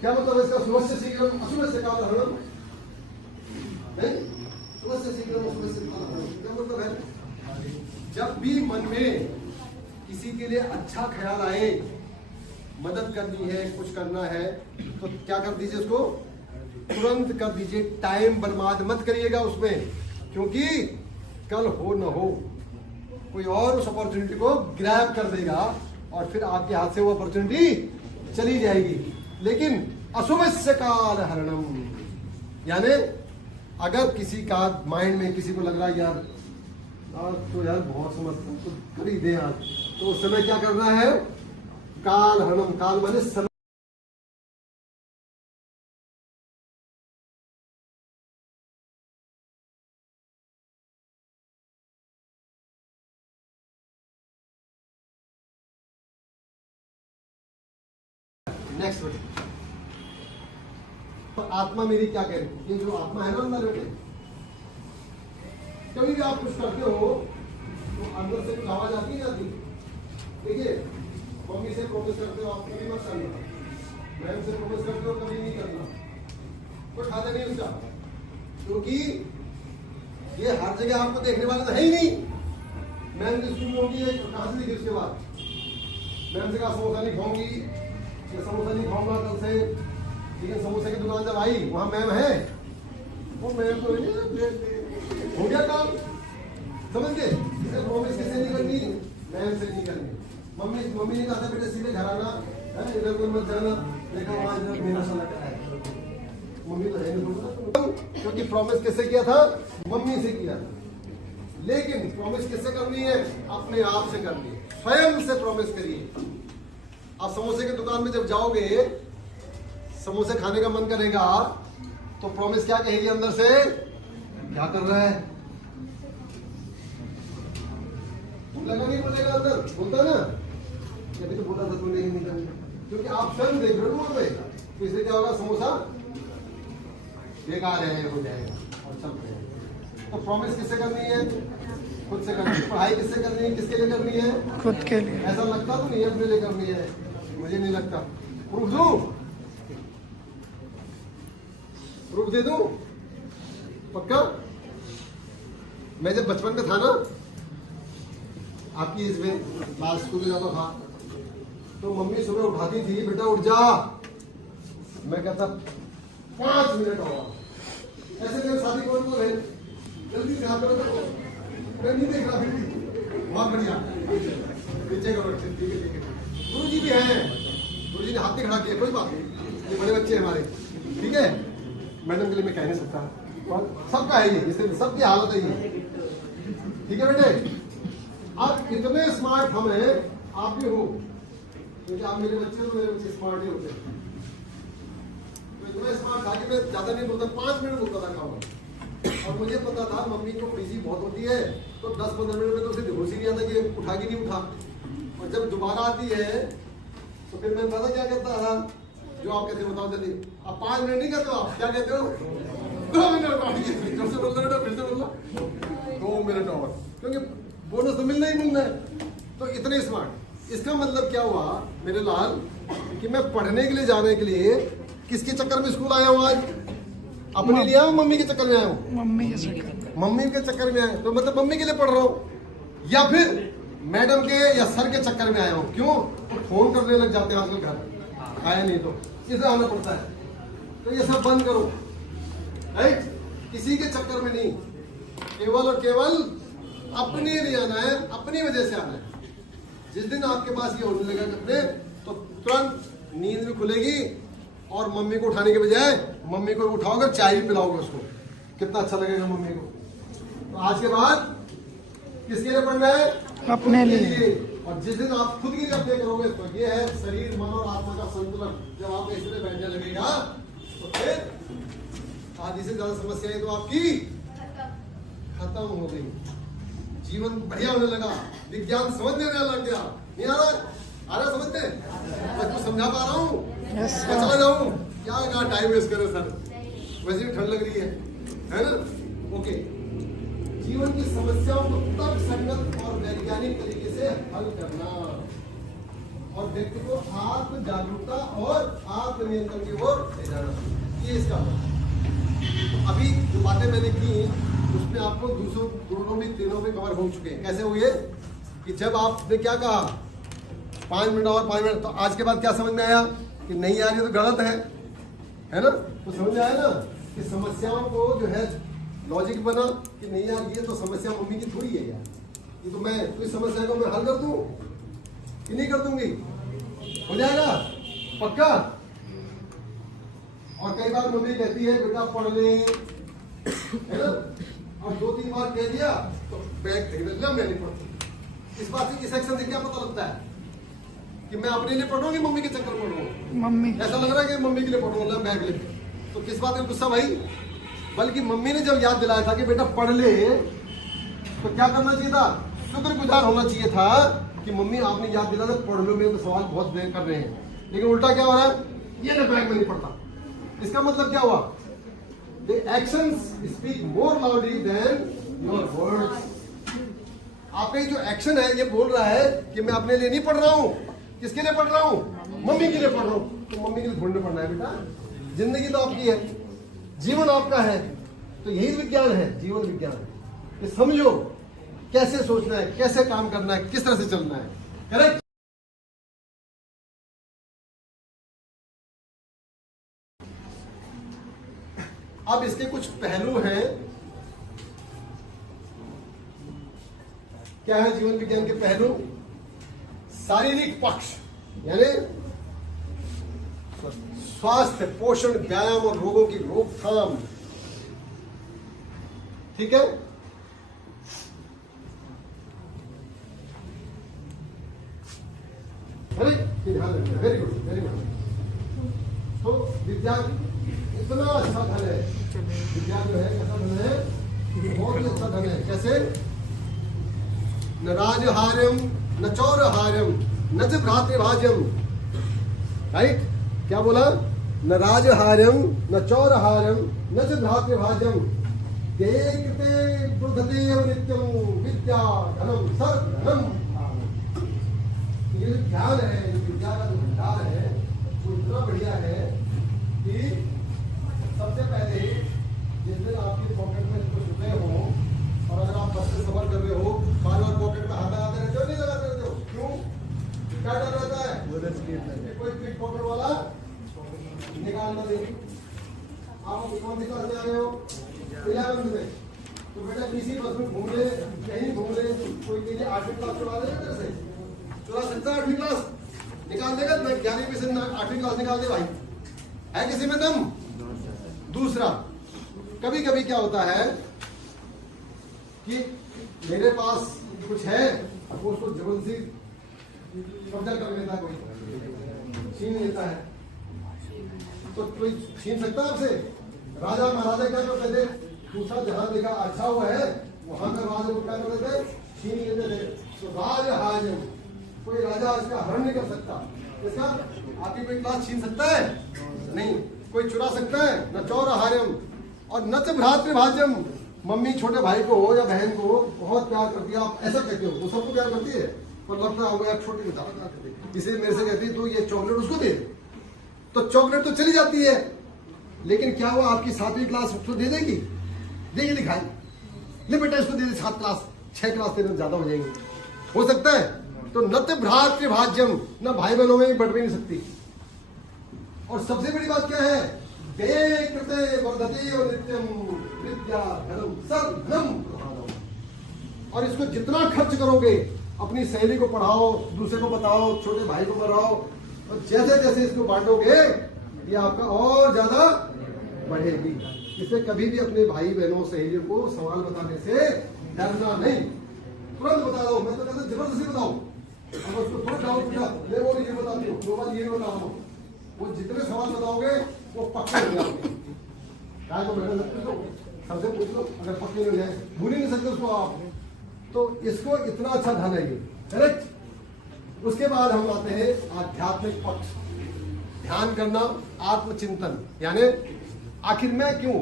क्या मतलब है इसका? शुभस्य शीघ्रम अशुभस्य कालहरणम, नहीं? शुभस्य शीघ्रम अशुभस्य कालहरणम क्या मतलब है? जब भी मन में किसी के लिए अच्छा ख्याल आए, मदद करनी है, कुछ करना है, तो क्या कर दीजिए उसको, तुरंत कर दीजिए। टाइम बर्बाद मत करिएगा उसमें, क्योंकि कल हो न हो कोई और उस अपॉर्चुनिटी को ग्रैब कर देगा और फिर आपके हाथ से वो अपॉर्चुनिटी चली जाएगी। लेकिन अशुभस्य कालहरणम, यानी अगर किसी का माइंड में किसी को लग रहा है यार तो यार बहुत समझता तो कर ही दे यार, तो उस समय क्या करना है? कालहरणम, काल माने समय। नेक्स्ट बेटे, तो आत्मा मेरी क्या कह रही है? ये जो आत्मा है ना अंदर बेटे, कभी भी आप कुछ करते हो तो अंदर से कुछ आवाज आती है जाती? देखिए, मम्मी से प्रॉमिस करते हो आप कभी मत करना, मैम से प्रॉमिस करते हो कभी नहीं करना, कोई फायदा नहीं उसका, क्योंकि ये हर जगह आपको देखने वाला तो है ही नहीं। मैम की स्कूल में होगी, कहां से दिखी उसके बाद? मैम से कहा समोसा नहीं खाऊंगी, ये समोसा नहीं खाऊंगा कल से, लेकिन समोसे की दुकान जब आई वहां मैम है, वो मैम तो हो गया काम, समझ गए? इसे प्रॉमिस किससे नहीं करनी? मैम से नहीं करनी। मम्मी ने कहा था बेटे सीधे घर आना, इधर कोई मत जाना, देखा वहां इधर मेरा सा लगा है, मम्मी तो है नहीं, क्योंकि प्रॉमिस किससे किया था? मम्मी से किया था। लेकिन प्रॉमिस किससे करनी है? अपने आप से करनी है, स्वयं से प्रॉमिस करिए। आप समोसे की दुकान में जब जाओगे, समोसे खाने का मन करेगा, तो प्रॉमिस क्या कहेगी अंदर से? क्या कर रहा है? लगा नहीं बोलेगा अंदर, बोलता ना, अभी तो बोला था तूने नहीं करना, क्योंकि आप स्वयं देख रहे हो पे, तो इसलिए क्या होगा? समोसा बेकार है, हो जाएगा और चल रहे। तो प्रॉमिस किससे करनी है? खुद से करनी है। पढ़ाई किससे करनी है? किसके लिए करनी है? खुद के लिए। ऐसा लगता तो नहीं है अपने लिए करनी है, मुझे नहीं लगता। प्रूफ दूं? प्रूफ दे दूं? पक्का? मैं जब बचपन में था ना, आपकी इसमें क्लास स्कूल में जाता था, तो मम्मी सुबह उठाती थी, बेटा उठ जा, मैं कहता 5 मिनट और। ऐसे मेरे साथी कौन बोल रहे, जल्दी से हाथ करो, मैं नहीं देख रहा, बहुत बढ़िया, पीछे करो, ठीक है। गुरु जी भी हैं, गुरु जी ने हाथ नहीं खड़ा किया, कोई बात नहीं, ये बड़े बच्चे हमारे, ठीक है। मैडम के लिए मैं कह नहीं सकता, सबका है ये, इसलिए सबकी हालत है ये, ठीक है बेटे। आप इतने स्मार्ट हम हैं, आप भी हो, क्योंकि आप मेरे बच्चे तो मेरे बच्चे स्मार्ट ही होते हैं। तो इतना स्मार्ट था कि मैं ज्यादा नहीं बोलता, 5 मिनट बोलता था काम, और मुझे पता था मम्मी को बिजी बहुत होती है, तो 10-15 मिनट में तो उसे होश ही नहीं आता कि उठा कि नहीं उठा। और जब दोबारा आती है तो फिर मैं पता क्या कहता था, जो आप कहते हो बताओ जल्दी, आप 5 मिनट नहीं कहते हो, आप क्या कहते हो? 2 मिनट और, फिर से बोलना, 2 मिनट और, क्योंकि बोनस तो मिलना ही मिलना है। तो इतने स्मार्ट। इसका मतलब क्या हुआ मेरे लाल, कि मैं पढ़ने के लिए जाने के लिए किसके चक्कर में स्कूल आया हूँ आज? अपने लिए आया, मम्मी के चक्कर में आया हूँ? मम्मी के चक्कर में आया, तो मतलब मम्मी के लिए पढ़ रहा हूँ, या फिर मैडम के या सर के चक्कर में आया हूँ? क्यों? फोन करने लग जाते हैं आजकल, घर आया नहीं तो इधर आना पड़ता है। तो ये सब बंद करो, राइट? किसी के चक्कर में नहीं, केवल और केवल अपने लिए आना है, अपनी वजह से आना है। जिस दिन आपके पास ये होने लगा अपने, तो तुरंत नींद भी खुलेगी, और मम्मी को उठाने के बजाय मम्मी को उठाओगे, चाय भी पिलाओगे उसको, कितना अच्छा लगेगा मम्मी को। तो आज के बाद किसके लिए पढ़ना है? अपने लिए। और जिस दिन आप खुद के लिए अपने करोगे, तो ये है शरीर, मन और आत्मा का संतुलन। जब आप इसलिए बैठने लगेगा, तो फिर आधी से ज्यादा समस्याएं तो आपकी खत्म हो गई, जीवन बढ़िया होने लगा, विज्ञान समझने लग गया। नहीं आ रहा समझते? मैं कुछ समझा पा रहा हूँ? चला जाऊँ क्या टाइम वेस्ट करे सर, वैसे भी ठंड लग रही है ना? ओके, जीवन की समस्याओं को तर्क संगत और वैज्ञानिक तरीके से हल करना, और व्यक्ति को आत्म जागरूकता और आत्म नियंत्रण की ओर ले जाना, ये इसका मतलब। अभी जो बातें मैंने की उसमें आपको दूसरों दोनों में तीनों में कवर हो चुके हैं। कैसे हुए कि जब आपने क्या कहा 5 मिनट और 5 मिनट, तो आज के बाद क्या समझ में आया कि नहीं यार ये तो गलत है ना। तो समझ में आया ना कि समस्याओं को जो है लॉजिक बना कि नहीं यार ये तो समस्या मम्मी की थोड़ी है यार, ये तो मैं तो इस समस्या को मैं हल कर दूं कि नहीं कर दूंगी, हो जाएगा पक्का। और कई बार मम्मी कहती है बेटा पढ़ ले, है ना, और 2-3 बार कह दिया तो बैग फेंक देना, मैं नहीं पढ़ती। इस बात से इस एक्शन से क्या पता लगता है कि मैं अपने लिए पढ़ूंगी मम्मी के चक्कर में पढ़ूंगा, मम्मी ऐसा लग रहा है कि मम्मी के लिए पढ़ूंगा बैग ले, तो किस बात का गुस्सा भाई। बल्कि मम्मी ने जब याद दिलाया था कि बेटा पढ़ ले तो क्या करना चाहिए था, शुक्रगुजार होना चाहिए था कि मम्मी आपने याद दिलाया पढ़ लो, मेरे तो सवाल बहुत देर कर रहे हैं। लेकिन उल्टा क्या हो रहा है, ये ना बैग में नहीं पढ़ता। इसका मतलब क्या हुआ, The actions speak more loudly than your words. आपका जो एक्शन है ये बोल रहा है कि मैं अपने लिए नहीं पढ़ रहा हूँ, किसके लिए पढ़ रहा हूँ, मम्मी के लिए पढ़ रहा हूँ। तो मम्मी के लिए ढूंढने पढ़ना है बेटा, जिंदगी तो आपकी है, जीवन आपका है, तो यही विज्ञान है, जीवन विज्ञान है। ये समझो कैसे सोचना है, कैसे काम करना है, किस तरह से चलना है, करेक्ट। अब इसके कुछ पहलू हैं। क्या है जीवन विज्ञान के पहलू, शारीरिक पक्ष यानी स्वास्थ्य, पोषण, व्यायाम और रोगों की रोकथाम, ठीक है। Very good very good. तो विद्या इतना अच्छा धन है, विद्या जो है कैसा धन है, बहुत ही अच्छा धन है। कैसे, न राजहार्यम न चौरहार्यम न च भ्रातृभाज्यम, राइट। क्या बोला, न राजहार्यम न चौरहार्यम न च भ्रातृभाज्यम ते कृते वृद्धते नित्यम विद्या धनम सर्वधनम। ये ध्यान है, ये विद्या का जो भंडार है वो इतना बढ़िया है कि सबसे पहले जिस दिन आपकी पॉकेट में कुछ रुपए हो, और अगर आप बस से सफर कर रहे हो, बार बार पॉकेट में हाथ लगाते रहते हो, नहीं लगाते रहते हो, क्यों, क्या डर रहता है, कोई पिक पॉकेट वाला निकाल ना दे। आप कौन सी क्लास में आ रहे हो, 11th में, तो बेटा किसी बस में घूम ले, कहीं घूम ले, कोई के लिए 8वीं क्लास चुरा देगा, तेरे से चुरा सकता है 8वीं क्लास निकाल देगा, 11वीं से 8वीं क्लास निकाल दे भाई, है किसी में दम। दूसरा, कभी कभी क्या होता है कि मेरे पास कुछ है, वो उसको जबरदस्ती कब्जा कर लेता है, कोई छीन लेता है, तो कोई छीन सकता है आपसे। राजा महाराजा क्या करते थे, दूसरा जहां देखा अच्छा हुआ है वहां का राजा को क्या करते थे, छीन लेते थे। तो राजहार्यम, कोई राजा इसका हरण नहीं कर सकता, इसका आपकी कोई क्लास छीन सकता है नहीं, कोई चुरा सकता है, न चौरहार्यम और न च भ्रातृभाज्यम। मम्मी छोटे भाई को या बहन को बहुत प्यार करती है, आप ऐसा कहते हो, वो सबको प्यार करती है, पर लगता है यार छोटी को ज्यादा प्यार करती है, इसे मेरे से कहती है तो ये चॉकलेट उसको दे, तो चॉकलेट तो चली जाती है, लेकिन क्या वो आपकी 7वीं क्लास उसको दे देगी, देगी दिखाई, ले बेटा इसको दे दे 7 क्लास, 6 क्लास तेरे ज्यादा हो जाएंगे, हो सकता है। तो न तो भ्रातृभाज्यम, न भाई बहनों में भी बट भी नहीं सकती। और सबसे बड़ी बात क्या है, कृते वर्धते और नित्यम विद्या धनम सर्वधनम। और इसको जितना खर्च करोगे, अपनी सहेली को पढ़ाओ, दूसरे को बताओ, छोटे भाई को पढ़ाओ, और जैसे जैसे इसको बांटोगे ये आपका और ज्यादा बढ़ेगी। इसे कभी भी अपने भाई बहनों सहेलियों को सवाल बताने से डरना नहीं, तुरंत बता दो। मैं तो कहता जबरदस्ती बताऊं, अब उसको थोड़ा डाउट पूछा, मैं वो नहीं बताती हूँ, 2 बार ये नहीं बता रहा हूँ, वो जितने सवाल बताओगे वो पक्के हो जाओगे। क्या तो बैठा सकते हो, सबसे पूछ लो, अगर पक्के हो जाए भूल ही नहीं सकते उसको आप। तो इसको इतना अच्छा धन है ये, करेक्ट। उसके बाद हम आते हैं आध्यात्मिक पक्ष, ध्यान करना, आत्मचिंतन, यानी आखिर मैं क्यों,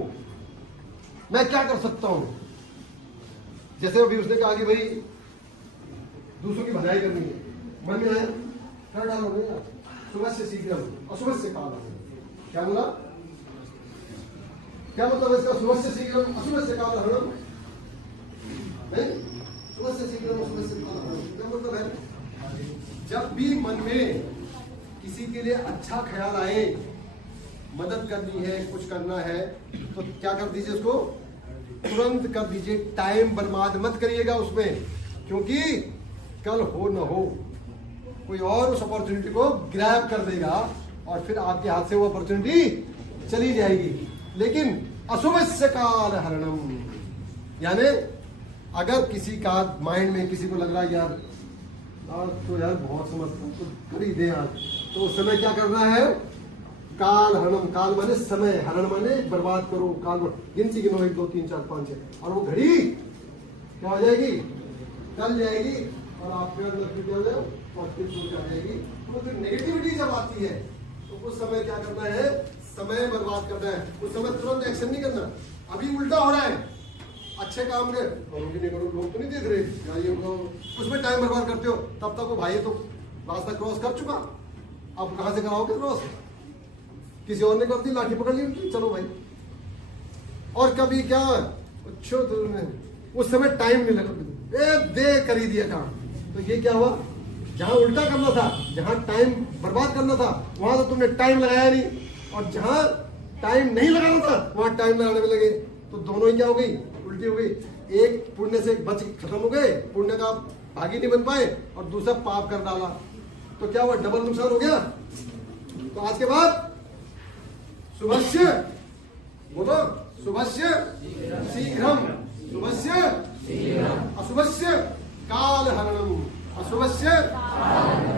मैं क्या कर सकता हूं। जैसे अभी उसने कहा कि भाई दूसरों की भलाई करनी है, मन में आया थर्ड डालो नहीं, सुबह से शीघ्रम, अशुभ से काल। क्या बोला, क्या मतलब इसका? सुबह से शीघ्रम अशुभ से काल हरणम नहीं, सुबह से शीघ्रम अशुभ से काल हरणम क्या मतलब है? जब भी मन में किसी के लिए अच्छा ख्याल आए, मदद करनी है, कुछ करना है, तो क्या कर दीजिए उसको, तुरंत कर दीजिए। टाइम बर्बाद मत करिएगा उसमें, क्योंकि कल हो न हो कोई और उस अपॉर्चुनिटी को ग्रैब कर देगा और फिर आपके हाथ से वो अपॉर्चुनिटी चली जाएगी। लेकिन अशुभस्य काल हरणम, यानी अगर किसी का माइंड में किसी को लग रहा है यार तो यार बहुत समझता तो कर ही दे आज, तो उस समय क्या करना है, काल हरणम। काल माने समय, हरण माने बर्बाद करो। काल गिनती गिनो 1 2 3 4 5 6 और वो घड़ी क्या हो जाएगी, टल जाएगी और आपके अंदर फिर क्या हो जाए, पॉजिटिव सोच आ जाएगी। तो फिर नेगेटिविटी जब आती है तो उस समय क्या करना है, समय बर्बाद करना है। उस समय तुरंत एक्शन नहीं करना। अभी उल्टा हो रहा है, अच्छे काम के नहीं करो, लोग तो नहीं देख रहे, उसमें टाइम बर्बाद करते हो, तब तक वो भाई तो रास्ता क्रॉस कर चुका, अब कहां से कराओगे क्रॉस? किसी और ने कर दी, लाठी पकड़ ली उनकी, चलो भाई। और कभी क्या उस समय टाइम नहीं लगा, दे कर ही दिया काम, तो ये क्या हुआ, जहां उल्टा करना था, जहां टाइम बर्बाद करना था, वहां तो तुमने टाइम लगाया नहीं, और जहां टाइम नहीं लगाना था वहां टाइम लगाने में लगे, तो दोनों ही क्या हो गई, उल्टी हो गई। एक पुण्य से बच खत्म हो गए, पुण्य का भागी नहीं बन पाए, और दूसरा पाप कर डाला, तो क्या हुआ, डबल नुकसान हो गया। तो आज के बाद शुभस्य, बोलो शुभस्य शीघ्रम, शुभस्य अशुभस्य काल हरणम, अशुभस्य,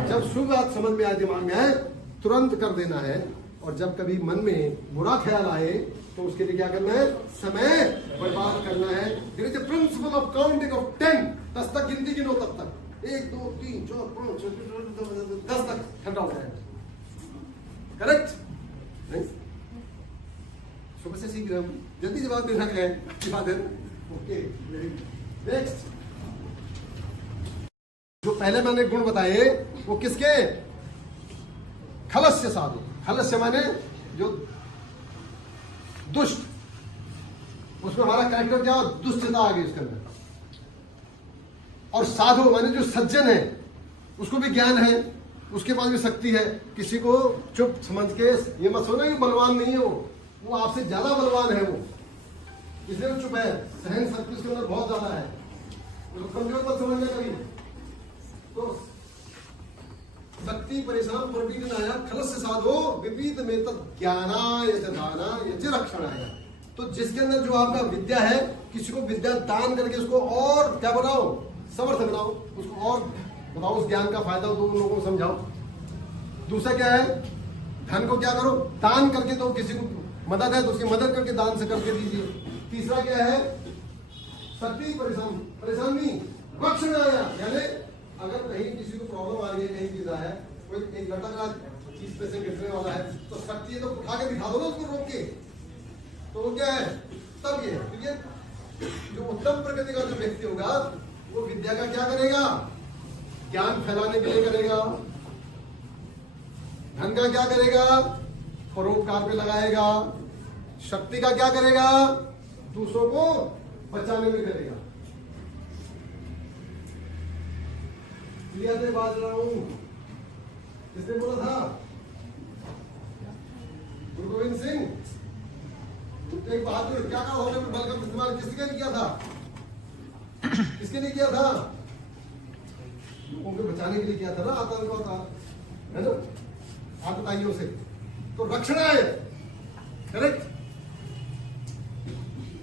जब शुभ बात समझ में आए, दिमाग में आए, तुरंत कर देना है। और जब कभी मन में बुरा ख्याल आए तो उसके लिए क्या करना है, समय बर्बाद करना है। There is a principle of counting of 10, 10 तक गिनती गिनो, तब तक 1 2 3 4 5 6 10 तक ठंडा हो जाएगा। करेक्ट? सुबह से शीघ्र जल्दी जवाब देना है, ओके। नेक्स्ट, जो पहले मैंने गुण बताए वो किसके, खलस्य साधु। खलस्य माने जो दुष्ट, उसमें हमारा कैरेक्टर क्या, दुष्टता आ गई उसके अंदर। और साधु माने जो सज्जन है, उसको भी ज्ञान है, उसके पास भी शक्ति है। किसी को चुप समझ के ये मत सोचना कि बलवान नहीं है वो आपसे ज्यादा बलवान है, वो इसलिए वो चुप है। सहन शक्ति उसके अंदर बहुत ज्यादा है, उसको कमजोर मत समझना कभी। तो शक्ति परेशान प्रवीण आया, खलस्य साधो विपीत में ज्ञानाय दानाय च रक्षणाय। तो जिसके अंदर जो आपका विद्या है, किसी को विद्या दान करके उसको और क्या बनाओ, समर्थ बनाओ, उसको और बताओ, उस ज्ञान का फायदा दो, लोगों को समझाओ। दूसरा क्या है, धन को क्या करो, दान करके दो, किसी को मदद है तो उसकी मदद करके दान से करके दीजिए। तीसरा क्या है, शक्ति परेशानी रक्षणाय, यानी अगर कहीं किसी को प्रॉब्लम आ रही है, कहीं चीज है, कोई एक लटक चीज पे से गिरने वाला है, तो शक्ति है तो उठा के दिखा दो ना उसको, रोक के। तो वो क्या है, तब ये क्योंकि जो उत्तम प्रकृति का जो व्यक्ति होगा, वो विद्या का क्या करेगा, ज्ञान फैलाने के लिए करेगा। धन का क्या करेगा, परोपकार पे लगाएगा। शक्ति का क्या करेगा, दूसरों को बचाने में करेगा। से बात रहा हूं, किसने बोला था, गुरु गोविंद सिंह। तेग बहादुर क्या कहा, होने पर बल का इस्तेमाल किसके लिए किया था, किसके लिए किया था, लोगों को बचाने के लिए किया था ना, आतंकवाद था, है ना, आतताइयों से। तो रक्षण है, करेक्ट।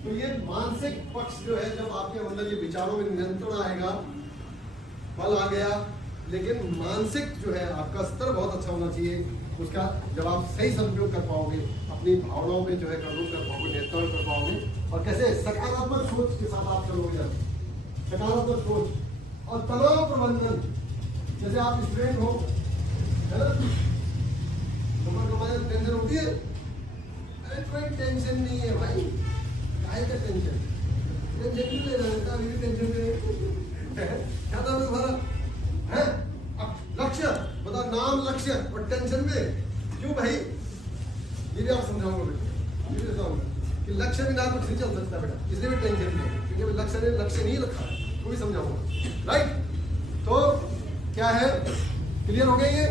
तो ये मानसिक पक्ष जो है, जब आपके अंदर ये विचारों में नियंत्रण आएगा, बल आ गया, लेकिन मानसिक जो है आपका स्तर बहुत अच्छा होना चाहिए। उसका जब आप सही सदुपयोग कर पाओगे, अपनी भावनाओं में जो है कंट्रोल कर पाओगे, नियंत्रण कर पाओगे, और कैसे सकारात्मक सोच के साथ आप चलोगे, सकारात्मक सोच और तनाव प्रबंधन। जैसे आप स्टूडेंट हो, है ना, तुम्हारे टेंशन होती है, अरे कोई टेंशन नहीं है भाई, काहे का टेंशन, टेंशन क्यों ले रहा है, अभी टेंशन क्या था तुम्हारा है, लक्ष्य बता, नाम काम लक्ष्य और टेंशन में क्यों भाई, ये भी आप समझाऊंगा बेटा, ये भी बताऊंगा कि लक्ष्य बिना कुछ नहीं चल सकता बेटा, इसलिए भी टेंशन नहीं है, क्योंकि लक्ष्य नहीं रखा है, वो भी समझाऊंगा। राइट, तो क्या है, क्लियर हो गया ये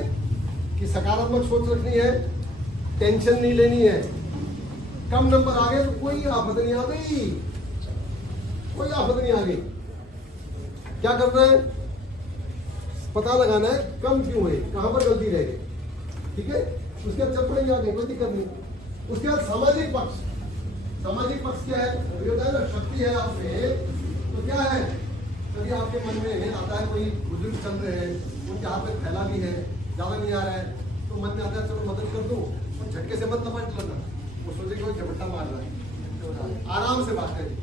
कि सकारात्मक सोच रखनी है, टेंशन नहीं लेनी है। कम नंबर आ गए तो कोई आफत नहीं आ गई, कोई आफत नहीं आ गई। क्या करना है, पता लगाना है कम क्यों है, कहां पर गलती रह गई, ठीक है, उसके बाद चल पड़ेंगे आगे, कोई दिक्कत नहीं। उसके बाद सामाजिक पक्ष, सामाजिक पक्ष क्या है, होता है ना, शक्ति है आप में, तो क्या है, कभी आपके मन में आता है कोई बुजुर्ग चल रहे हैं, उनके हाथ में थैला भी है, ज्यादा नहीं आ रहा है, तो मन में आता है चलो मदद कर दूं, और झटके से मत लपट लेना, वो सोचे कोई झपट्टा मार रहा है, आराम से बात करें,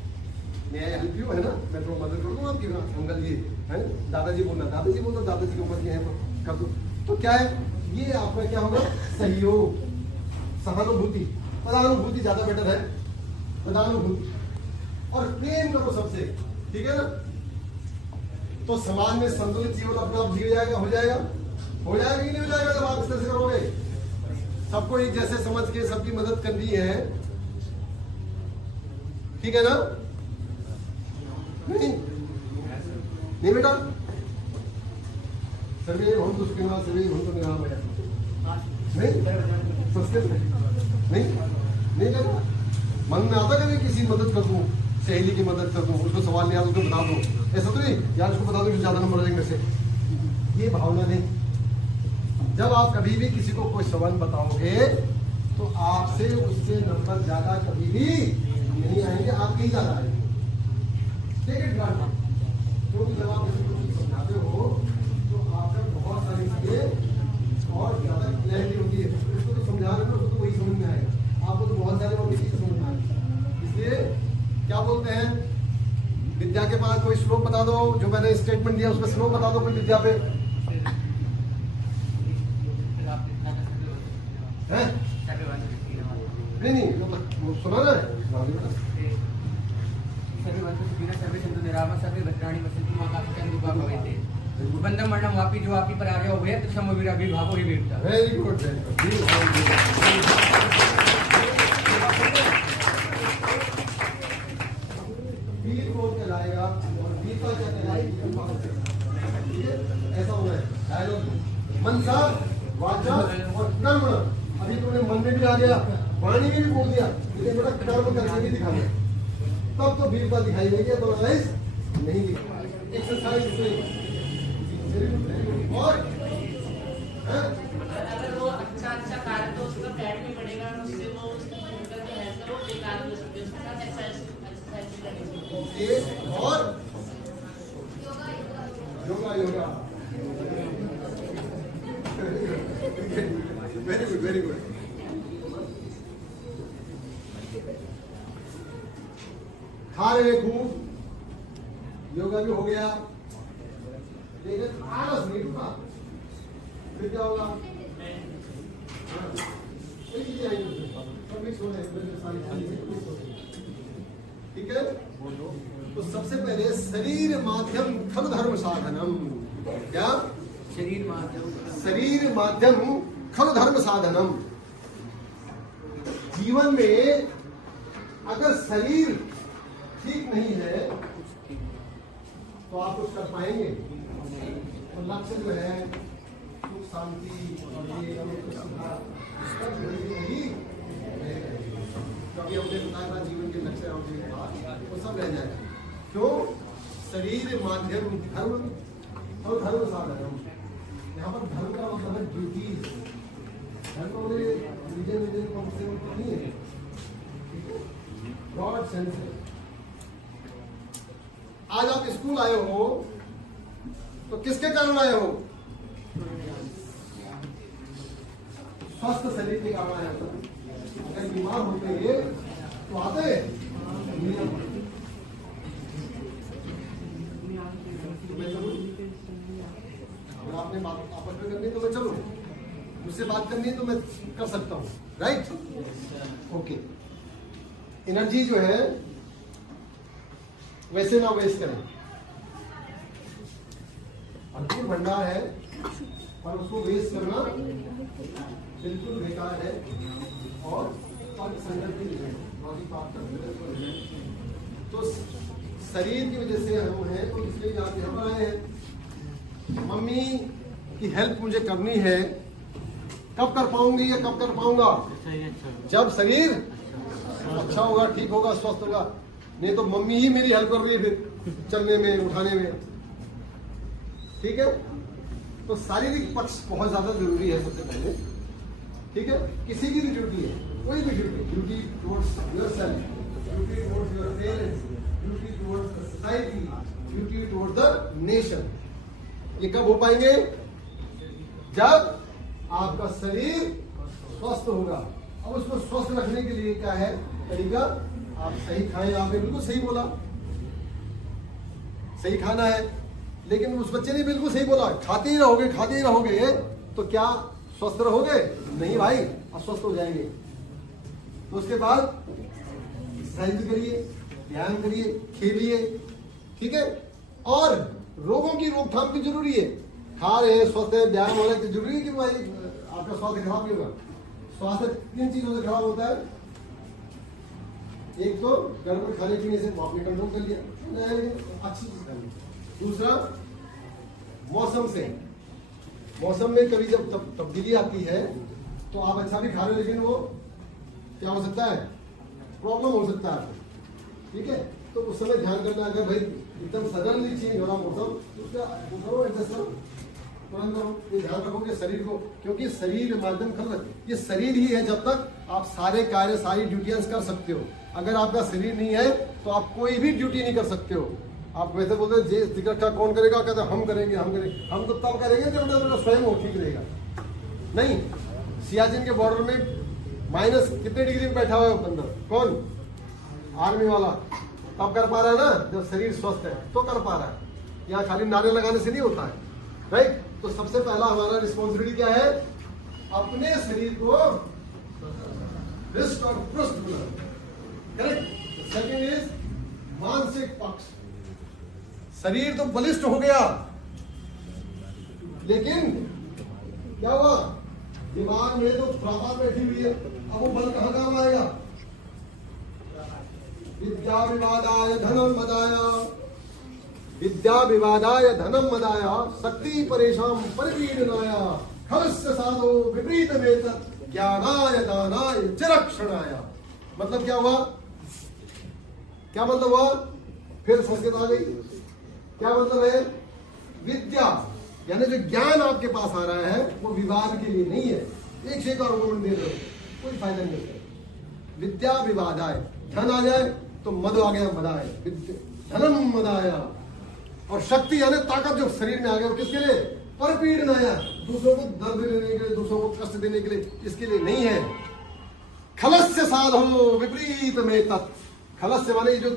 मैं हेल्प यू है ना, मैं तो मदद कर दूँ आपकी, अंकल जी है, दादाजी बोलना, दादाजी बोलना, दादाजी की उम्र के हैं तो कर दूँ, तो क्या है, ये आपका क्या होगा, सहयोग, सहानुभूति, पदानुभूति ज्यादा बेटर है, पदानुभूति, और प्रेम करो सबसे, ठीक है ना, तो समाज में संतुलित जीवन अपने आप जी जाएगा, हो जाएगा, हो जाएगा कि नहीं हो जाएगा जब आप इस तरह से करोगे, सबको एक जैसे समझ के सबकी मदद करनी है, ठीक है ना, नहीं नहीं बेटा, सर्वे भवन्तु सुखिनः सर्वे भवन्तु निरामया, नहीं संस्कृत नहीं नहीं करना, मन में आता कभी किसी मदद कर दूं, सहेली की मदद कर दूं, उसको सवाल नहीं आता उसको बता दो, ऐसा तो नहीं यार उसको बता दो कि ज्यादा नंबर लेंगे से, ये भावना नहीं। जब आप कभी भी किसी को कोई सवाल बताओगे तो आपसे उससे नंबर ज्यादा कभी भी नहीं आएंगे, आपके ही ज्यादा आएंगे, ठीक है। क्योंकि जब आप किसी को समझाते हो तो आपका बहुत सारी चीजें और ज्यादा क्लैरिटी होती है, उसको तो समझा रहे हो तो वही समझ में आएगा, आपको तो बहुत सारे और चीजें समझ में आएगी। इसलिए क्या बोलते हैं, विद्या के पास कोई श्लोक बता दो, जो मैंने स्टेटमेंट दिया उसमें श्लोक बता दो कोई विद्या पे, है? नहीं मतलब सुना ना, बंधम मरणम वापी जो वापी पर आ गया हुए तो समवीरा भी भागो ही बेटा। वेरी गुड, वीर बोल के लाएगा और वीरता क्या कहलाएगी, ऐसा होना है डायलॉग, मनसा वाचा और कर्म, अभी तुमने मन में भी आ गया, वाणी में भी बोल दिया, लेकिन बेटा कर्म करके भी दिखा दिया, तब तो वीरता दिखाई देगी, अदरवाइज नहीं दिखाई। एक्सरसाइज से और अगर वो अच्छा कार्य तो उसका फ्लैट में पड़ेगा, उससे वो उसकी उनका जो है वो बेकार हो सकती है, उसके साथ एक्सरसाइज करनी। ओके, और yoga yoga, very good very good. खा रहे खूब, योगा भी हो गया, लेकिन आलस नहीं टूटा, फिर क्या होगा, ठीक है। तो सबसे पहले शरीर माध्यम खलु धर्म साधनम, क्या शरीर माध्यम खलु धर्म साधनम, जीवन में अगर शरीर ठीक नहीं है तो आप कुछ कर पाएंगे, तो लक्ष्य जो है सुख शांति और ये नहीं, क्योंकि अपने पिता का जीवन के लक्ष्य और वो सब रह जाएगा। क्यों, शरीर माध्यम धर्म और धर्म साधन, यहाँ पर धर्म का मतलब है ड्यूटी, धर्म रिलीजन से नहीं है, ब्रॉड सेंस है। आज आप स्कूल आए हो तो किसके कारण आए हो, स्वस्थ शरीर के कारण आए हो, अगर बीमार होते हैं तो आते अगर आपने बात आपस में करनी तो मैं चलूं, मुझसे बात करनी है तो मैं कर सकता हूं, राइट, ओके। एनर्जी जो है वैसे ना वेस्ट करें, अंतिम भंडार है, पर उसको वेस्ट करना बिल्कुल बेकार है और संगठित है। तो शरीर की वजह से हम हैं, तो इसलिए आप यहाँ पर आए हैं। मम्मी की हेल्प मुझे करनी है, कब कर पाऊंगी या कब कर पाऊंगा? जब शरीर अच्छा होगा, ठीक होगा, स्वस्थ होगा। नहीं तो मम्मी ही मेरी हेल्प कर रही है फिर चलने में, उठाने में। ठीक है, तो शारीरिक पक्ष बहुत ज्यादा जरूरी है सबसे पहले। ठीक है, किसी की भी ड्यूटी है, कोई भी duty towards yourself, duty towards your parents, duty towards the society, duty towards the nation. ये कब हो पाएंगे? जब आपका शरीर स्वस्थ होगा। अब उसको स्वस्थ रखने के लिए क्या है तरीका? आप सही खाएं। आपने बिल्कुल सही बोला, सही खाना है। लेकिन उस बच्चे ने बिल्कुल सही बोला, खाते ही रहोगे तो क्या स्वस्थ रहोगे? नहीं भाई, अस्वस्थ हो जाएंगे। तो उसके बाद एक्सरसाइज करिए, व्यायाम करिए, खेलिए। ठीक है, और रोगों की रोकथाम भी जरूरी है। खा रहे हैं, स्वस्थ है, व्यायाम हो रहा है, तो जरूरी है कि भाई आपका स्वास्थ्य खराब नहीं होगा। स्वास्थ्य 3 चीजों से खराब होता है। एक तो गड़बड़ खाने पीने से आपने कंट्रोल कर लिया, अच्छी चीज खानी। दूसरा, मौसम से। मौसम में कभी जब तब्दीली आती है तो आप अच्छा भी खा रहे हो, लेकिन वो क्या हो सकता है? प्रॉब्लम हो सकता है। ठीक है, तो उस समय ध्यान करना। अगर भाई एकदम सडनली चेंज हो रहा मौसम, तो उसका तुरंत ये ध्यान रखो कि शरीर को, क्योंकि शरीर माध्यम खलक, ये शरीर ही है जब तक आप सारे कार्य, सारी ड्यूटियां कर सकते हो। अगर आपका शरीर नहीं है तो आप कोई भी ड्यूटी नहीं कर सकते हो। आप वैसे बोलते हैं जे टिकट का कौन करेगा? कहते हम करेंगे। हम तो तब करेंगे जब मेरा स्वयं हो ठीक रहेगा। नहीं, सियाचिन के बॉर्डर में माइनस कितने डिग्री में बैठा हुआ है अंदर? कौन? आर्मी वाला। तब कर पा रहा है ना जब शरीर स्वस्थ है, तो कर पा रहा है। यहाँ खाली नारे लगाने से नहीं होता है, राइट? तो सबसे पहला हमारा रिस्पॉन्सिबिलिटी क्या है? अपने शरीर को हृष्ट और पुष्ट बनाना। करेक्ट। सेकेंड इज मानसिक पक्ष। शरीर तो बलिष्ठ हो गया, लेकिन क्या हुआ? दिमाग में तो खुरापात बैठी हुई है। अब वो बल कहां काम आएगा? विद्या विवादाय धनम मदाय, विद्या विवादाय धनम मदाय, शक्ति परेशान परिपीडनाय, खलस्य साधो विपरीत वेतत्, ज्ञानाय दानाय चिरक्षणाय। मतलब क्या हुआ? क्या मतलब हुआ? फिर संस्कृत आ गई। क्या मतलब है? विद्या यानी जो ज्ञान आपके पास आ रहा है वो विवाद के लिए नहीं है। एक से एक आर्गुमेंट दे रहे हो, कोई फायदा नहीं होता। विद्या विवादाय, धन आ जाए तो मद आ गया, मदाय, धनम मदाय। और शक्ति यानी ताकत जो शरीर में आ गया, किसके लिए? परपीडनाय, दूसरों को दर्द देने के लिए, दूसरों को कष्ट देने के लिए, इसके लिए नहीं है। खलस्य साधो विपरीत में तत्। खलस्य माने जो